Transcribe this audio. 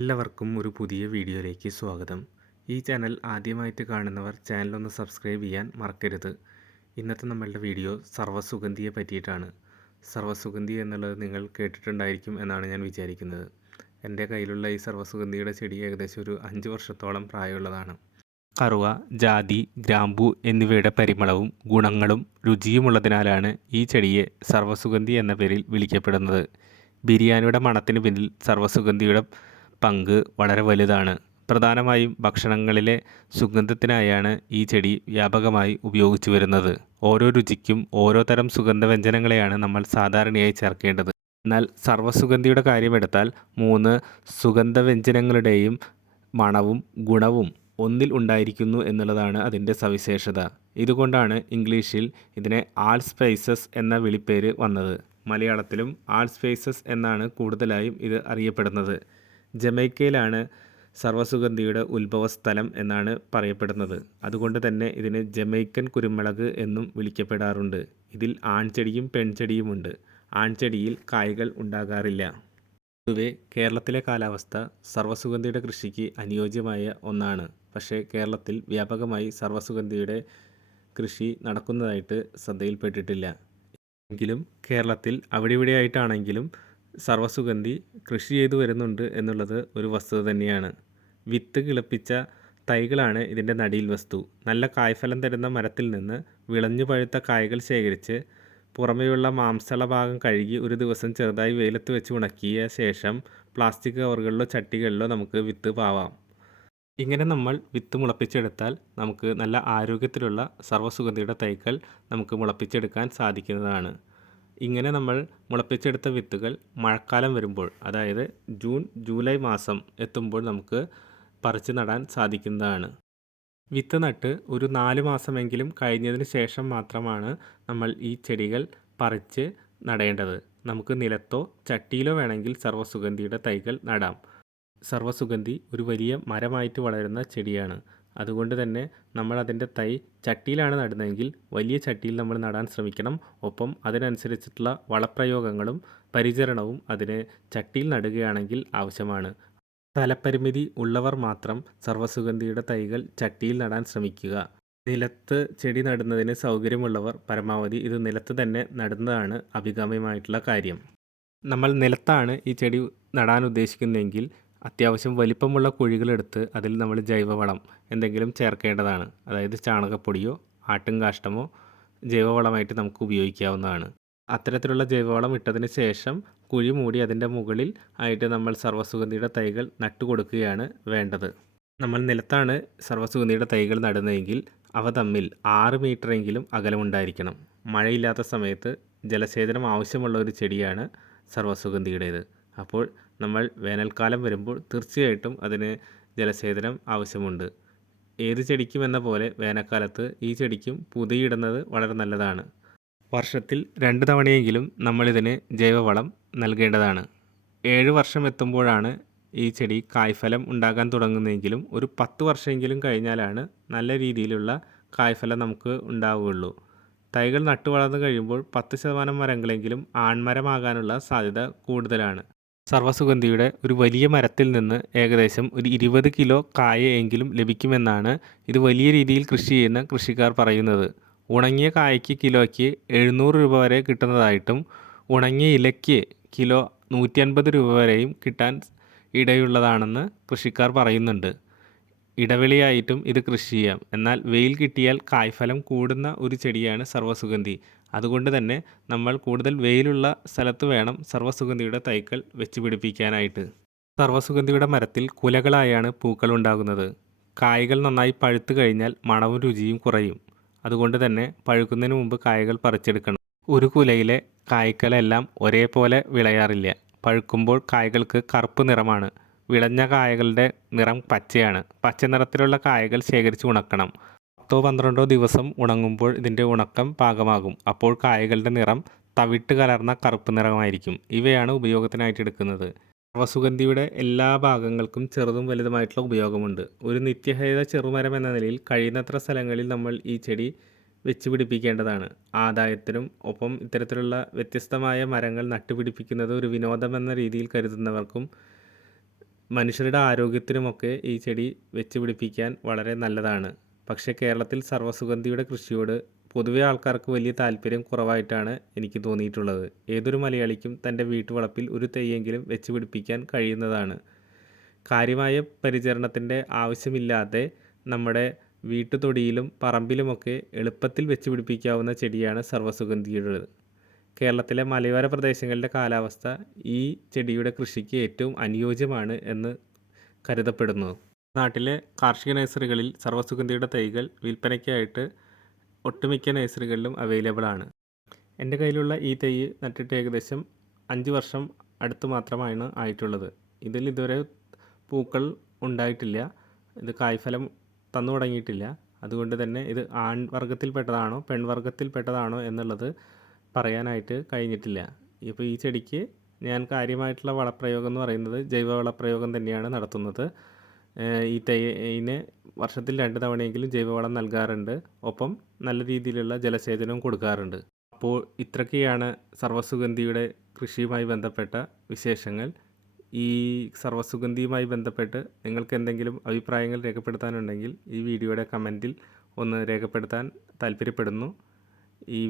എല്ലാവർക്കും ഒരു പുതിയ വീഡിയോയിലേക്ക് സ്വാഗതം. ഈ ചാനൽ ആദ്യമായിട്ട് കാണുന്നവർ ചാനലൊന്ന് സബ്സ്ക്രൈബ് ചെയ്യാൻ മറക്കരുത്. ഇന്നത്തെ നമ്മളുടെ വീഡിയോ സർവസുഗന്ധിയെ പറ്റിയിട്ടാണ്. സർവസുഗന്ധി എന്നുള്ളത് നിങ്ങൾ കേട്ടിട്ടുണ്ടായിരിക്കും എന്നാണ് ഞാൻ വിചാരിക്കുന്നത്. എന്റെ കയ്യിലുള്ള ഈ സർവസുഗന്ധിയുടെ ചെടി ഏകദേശം ഒരു അഞ്ച് വർഷത്തോളം പ്രായമുള്ളതാണ്. കറുവ ജാതി ഗ്രാമ്പു എന്നിവയുടെ പരിമളവും ഗുണങ്ങളും രുചിയുമുള്ളതിനാലാണ് ഈ ചെടിയെ സർവസുഗന്ധി എന്ന പേരിൽ വിളിക്കപ്പെടുന്നത്. ബിരിയാണിയുടെ മണത്തിന് പിന്നിൽ സർവസുഗന്ധിയുടെ പങ്ക് വളരെ വലുതാണ്. പ്രധാനമായും ഭക്ഷണങ്ങളിലെ സുഗന്ധത്തിനായാണ് ഈ ചെടി വ്യാപകമായി ഉപയോഗിച്ചു വരുന്നത്. ഓരോ രുചിക്കും ഓരോ തരം സുഗന്ധവ്യഞ്ജനങ്ങളെയാണ് നമ്മൾ സാധാരണയായി ചേർക്കേണ്ടത്. എന്നാൽ സർവസുഗന്ധിയുടെ കാര്യമെടുത്താൽ മൂന്ന് സുഗന്ധവ്യഞ്ജനങ്ങളുടെയും മണവും ഗുണവും ഒന്നിൽ ഉണ്ടായിരിക്കുന്നു എന്നുള്ളതാണ് അതിന്റെ സവിശേഷത. ഇതുകൊണ്ടാണ് ഇംഗ്ലീഷിൽ ഇതിനെ ആൾ സ്പൈസസ് എന്ന വിളിപ്പേര് വന്നത്. മലയാളത്തിലും ആൾ സ്പൈസസ് എന്നാണ് കൂടുതലായും ഇത് അറിയപ്പെടുന്നത്. ജമൈക്കയിലാണ് സർവസുഗന്ധിയുടെ ഉത്ഭവസ്ഥലം എന്നാണ് പറയപ്പെടുന്നത്. അതുകൊണ്ട് തന്നെ ഇതിന് ജമൈക്കൻ കുരുമുളക് എന്നും വിളിക്കപ്പെടാറുണ്ട്. ഇതിൽ ആൺചെടിയും പെൺചെടിയുമുണ്ട്. ആൺചെടിയിൽ കായ്കൾ ഉണ്ടാകാറില്ല. പൊതുവെ കേരളത്തിലെ കാലാവസ്ഥ സർവസുഗന്ധിയുടെ കൃഷിക്ക് അനുയോജ്യമായ ഒന്നാണ്. പക്ഷേ കേരളത്തിൽ വ്യാപകമായി സർവസുഗന്ധിയുടെ കൃഷി നടക്കുന്നതായിട്ട് ശ്രദ്ധയിൽപ്പെട്ടിട്ടില്ല. എങ്കിലും കേരളത്തിൽ അവിടെ ഇവിടെയായിട്ടാണെങ്കിലും സർവസുഗന്ധി കൃഷി ചെയ്തു വരുന്നുണ്ട് എന്നുള്ളത് ഒരു വസ്തുത തന്നെയാണ്. വിത്ത് കിളപ്പിച്ച തൈകളാണ് ഇതിന്റെ നടിയിൽ വസ്തു. നല്ല കായ്ഫലം തരുന്ന മരത്തിൽ നിന്ന് വിളഞ്ഞു പഴുത്ത കായ്കൾ ശേഖരിച്ച് പുറമേയുള്ള മാംസള ഭാഗം കഴുകി ഒരു ദിവസം ചെറുതായി വെയിലത്ത് വെച്ച് ഉണക്കിയ ശേഷം പ്ലാസ്റ്റിക് കവറുകളിലോ ചട്ടികളിലോ നമുക്ക് വിത്ത് പാവാം. ഇങ്ങനെ നമ്മൾ വിത്ത് മുളപ്പിച്ചെടുത്താൽ നമുക്ക് നല്ല ആരോഗ്യത്തിലുള്ള സർവസുഗന്ധിയുടെ തൈകൾ നമുക്ക് മുളപ്പിച്ചെടുക്കാൻ സാധിക്കുന്നതാണ്. ഇങ്ങനെ നമ്മൾ മുളപ്പിച്ചെടുത്ത വിത്തുകൾ മഴക്കാലം വരുമ്പോൾ അതായത് ജൂൺ ജൂലൈ മാസം എത്തുമ്പോൾ നമുക്ക് പറിച്ചു നടാൻ സാധിക്കുന്നതാണ്. വിത്ത് നട്ട് ഒരു നാല് മാസമെങ്കിലും കഴിഞ്ഞതിന് ശേഷം മാത്രമാണ് നമ്മൾ ഈ ചെടികൾ പറിച്ച് നടേണ്ടത്. നമുക്ക് നിലത്തോ ചട്ടിയിലോ വേണമെങ്കിൽ സർവസുഗന്ധിയുടെ തൈകൾ നടാം. സർവസുഗന്ധി ഒരു വലിയ മരമായിട്ട് വളരുന്ന ചെടിയാണ്. അതുകൊണ്ട് തന്നെ നമ്മൾ അതിന്റെ തൈ ചട്ടിയിലാണ് നടുന്നതെങ്കിൽ വലിയ ചട്ടിയിൽ നമ്മൾ നടാൻ ശ്രമിക്കണം. ഒപ്പം അതിനനുസരിച്ചിട്ടുള്ള വളപ്രയോഗങ്ങളും പരിചരണവും അതിന് ചട്ടിയിൽ നടുകയാണെങ്കിൽ ആവശ്യമാണ്. സ്ഥലപരിമിതി ഉള്ളവർ മാത്രം സർവസുഗന്ധിയുടെ തൈകൾ ചട്ടിയിൽ നടാൻ ശ്രമിക്കുക. നിലത്ത് ചെടി നടുന്നതിന് സൗകര്യമുള്ളവർ പരമാവധി ഇത് നിലത്ത് തന്നെ നടുന്നതാണ് അഭികാമ്യമായിട്ടുള്ള കാര്യം. നമ്മൾ നിലത്താണ് ഈ ചെടി നടാൻ ഉദ്ദേശിക്കുന്നതെങ്കിൽ അത്യാവശ്യം വലിപ്പമുള്ള കുഴികളെടുത്ത് അതിൽ നമ്മൾ ജൈവവളം എന്തെങ്കിലും ചേർക്കേണ്ടതാണ്. അതായത് ചാണകപ്പൊടിയോ ആട്ടുംകാഷ്ടമോ ജൈവവളമായിട്ട് നമുക്ക് ഉപയോഗിക്കാവുന്നതാണ്. അത്തരത്തിലുള്ള ജൈവവളം ഇട്ടതിന് ശേഷം കുഴി മൂടി അതിന്റെ മുകളിൽ ആയിട്ട് നമ്മൾ സർവസുഗന്ധിയുടെ തൈകൾ നട്ടുകൊടുക്കുകയാണ് വേണ്ടത്. നമ്മൾ നിലത്താണ് സർവസുഗന്ധിയുടെ തൈകൾ നടുന്നതെങ്കിൽ അവ തമ്മിൽ ആറ് മീറ്ററെങ്കിലും അകലമുണ്ടായിരിക്കണം. മഴയില്ലാത്ത സമയത്ത് ജലസേചനം ആവശ്യമുള്ള ഒരു ചെടിയാണ് സർവസുഗന്ധിയുടേത്. അപ്പോൾ നമ്മൾ വേനൽക്കാലം വരുമ്പോൾ തീർച്ചയായിട്ടും അതിന് ജലസേചനം ആവശ്യമുണ്ട്. ഏത് ചെടിക്കും എന്ന പോലെ വേനൽക്കാലത്ത് ഈ ചെടിക്കും പുതിയിടുന്നത് വളരെ നല്ലതാണ്. വർഷത്തിൽ രണ്ട് തവണയെങ്കിലും നമ്മളിതിന് ജൈവവളം നൽകേണ്ടതാണ്. ഏഴ് വർഷം എത്തുമ്പോഴാണ് ഈ ചെടി കായ്ഫലം ഉണ്ടാകാൻ തുടങ്ങുന്നതെങ്കിലും ഒരു പത്ത് വർഷമെങ്കിലും കഴിഞ്ഞാലാണ് നല്ല രീതിയിലുള്ള കായ്ഫലം നമുക്ക് ഉണ്ടാവുകയുള്ളൂ. തൈകൾ നട്ടു വളർന്നു കഴിയുമ്പോൾ പത്ത് ശതമാനം മരങ്ങളെങ്കിലും ആൺമരമാകാനുള്ള സാധ്യത കൂടുതലാണ്. സർവസുഗന്ധിയുടെ ഒരു വലിയ മരത്തിൽ നിന്ന് ഏകദേശം ഒരു ഇരുപത് കിലോ കായ എങ്കിലും ലഭിക്കുമെന്നാണ് ഇത് വലിയ രീതിയിൽ കൃഷി ചെയ്യുന്ന കൃഷിക്കാർ പറയുന്നത്. ഉണങ്ങിയ കായയ്ക്ക് കിലോയ്ക്ക് എഴുന്നൂറ് രൂപ വരെ കിട്ടുന്നതായിട്ടും ഉണങ്ങിയ ഇലയ്ക്ക് കിലോ നൂറ്റി അൻപത് രൂപ വരെയും കിട്ടാൻ ഇടയുള്ളതാണെന്ന് കൃഷിക്കാർ പറയുന്നുണ്ട്. ഇടവിളിയായിട്ടും ഇത് കൃഷി ചെയ്യാം. എന്നാൽ വെയിൽ കിട്ടിയാൽ കായ്ഫലം കൂടുന്ന ഒരു ചെടിയാണ് സർവസുഗന്ധി. അതുകൊണ്ട് തന്നെ നമ്മൾ കൂടുതൽ വെയിലുള്ള സ്ഥലത്ത് വേണം സർവസുഗന്ധിയുടെ തൈകൾ വെച്ച് പിടിപ്പിക്കാനായിട്ട്. സർവസുഗന്ധിയുടെ മരത്തിൽ കുലകളായാണ് പൂക്കൾ ഉണ്ടാകുന്നത്. കായകൾ നന്നായി പഴുത്തു കഴിഞ്ഞാൽ മണവും രുചിയും കുറയും. അതുകൊണ്ട് തന്നെ പഴുക്കുന്നതിന് മുമ്പ് കായകൾ പറിച്ചെടുക്കണം. ഒരു കുലയിലെ കായ്ക്കളെല്ലാം ഒരേപോലെ വിളയാറില്ല. പഴുക്കുമ്പോൾ കായകൾക്ക് കറുപ്പ് നിറമാണ്. വിളഞ്ഞ കായകളുടെ നിറം പച്ചയാണ്. പച്ച നിറത്തിലുള്ള കായകൾ ശേഖരിച്ച് ഉണക്കണം. പത്തോ പന്ത്രണ്ടോ ദിവസം ഉണങ്ങുമ്പോൾ ഇതിന്റെ ഉണക്കം പാകമാകും. അപ്പോൾ കായകളുടെ നിറം തവിട്ട് കലർന്ന കറുപ്പ് നിറമായിരിക്കും. ഇവയാണ് ഉപയോഗത്തിനായിട്ട് എടുക്കുന്നത്. സർവസുഗന്ധിയുടെ എല്ലാ ഭാഗങ്ങൾക്കും ചെറുതും വലുതുമായിട്ടുള്ള ഉപയോഗമുണ്ട്. ഒരു നിത്യഹരിത ചെറുമരം എന്ന നിലയിൽ കഴിയുന്നത്ര സ്ഥലങ്ങളിൽ നമ്മൾ ഈ ചെടി വെച്ച് പിടിപ്പിക്കേണ്ടതാണ്. ആദായത്തിനും ഒപ്പം ഇത്തരത്തിലുള്ള വ്യത്യസ്തമായ മരങ്ങൾ നട്ടുപിടിപ്പിക്കുന്നത് ഒരു വിനോദമെന്ന രീതിയിൽ കരുതുന്നവർക്കും മനുഷ്യരുടെ ആരോഗ്യത്തിനുമൊക്കെ ഈ ചെടി വെച്ച് പിടിപ്പിക്കാൻ വളരെ നല്ലതാണ്. പക്ഷേ കേരളത്തിൽ സർവസുഗന്ധിയുടെ കൃഷിയോട് പൊതുവെ ആൾക്കാർക്ക് വലിയ താല്പര്യം കുറവായിട്ടാണ് എനിക്ക് തോന്നിയിട്ടുള്ളത്. ഏതൊരു മലയാളിക്കും തന്റെ വീട്ടുവളപ്പിൽ ഒരു തൈയെങ്കിലും വെച്ച് പിടിപ്പിക്കാൻ കഴിയുന്നതാണ്. കാര്യമായ പരിചരണത്തിന്റെ ആവശ്യമില്ലാതെ നമ്മുടെ വീട്ടുതൊടിയിലും പറമ്പിലുമൊക്കെ എളുപ്പത്തിൽ വെച്ച് പിടിപ്പിക്കാവുന്ന ചെടിയാണ് സർവസുഗന്ധിയുടേത്. കേരളത്തിലെ മലയോര പ്രദേശങ്ങളിലെ കാലാവസ്ഥ ഈ ചെടിയുടെ കൃഷിക്ക് ഏറ്റവും അനുയോജ്യമാണ് എന്ന് കരുതപ്പെടുന്നു. നാട്ടിലെ കാർഷിക നഴ്സറികളിൽ സർവസുഗന്ധിയുടെ തൈകൾ വിൽപ്പനയ്ക്കായിട്ട് ഒട്ടുമിക്ക നഴ്സറികളിലും അവൈലബിൾ ആണ്. എന്റെ കയ്യിലുള്ള ഈ തൈ നട്ടിട്ട് ഏകദേശം അഞ്ച് വർഷം അടുത്ത് മാത്രമാണ് ആയിട്ടുള്ളത്. ഇതിൽ ഇതുവരെ പൂക്കൾ ഉണ്ടായിട്ടില്ല. ഇത് കായ്ഫലം തന്നു തുടങ്ങിയിട്ടില്ല. അതുകൊണ്ട് തന്നെ ഇത് ആൺ വർഗത്തിൽപ്പെട്ടതാണോ പെൺവർഗത്തിൽപ്പെട്ടതാണോ എന്നുള്ളത് പറയാനായിട്ട് കഴിഞ്ഞിട്ടില്ല. ഇപ്പോൾ ഈ ചെടിക്ക് ഞാൻ കാര്യമായിട്ടുള്ള വളപ്രയോഗം എന്ന് പറയുന്നത് ജൈവ വളപ്രയോഗം തന്നെയാണ് നടത്തുന്നത്. ഈ തൈന് വർഷത്തിൽ രണ്ട് തവണയെങ്കിലും ജൈവവളം നൽകാറുണ്ട്. ഒപ്പം നല്ല രീതിയിലുള്ള ജലസേചനവും കൊടുക്കാറുണ്ട്. അപ്പോൾ ഇത്രയൊക്കെയാണ് സർവസുഗന്ധിയുടെ കൃഷിയുമായി ബന്ധപ്പെട്ട വിശേഷങ്ങൾ. ഈ സർവസുഗന്ധിയുമായി ബന്ധപ്പെട്ട് നിങ്ങൾക്ക് എന്തെങ്കിലും അഭിപ്രായങ്ങൾ രേഖപ്പെടുത്താനുണ്ടെങ്കിൽ ഈ വീഡിയോയുടെ കമന്റിൽ ഒന്ന് രേഖപ്പെടുത്താൻ താല്പര്യപ്പെടുന്നു. ഈ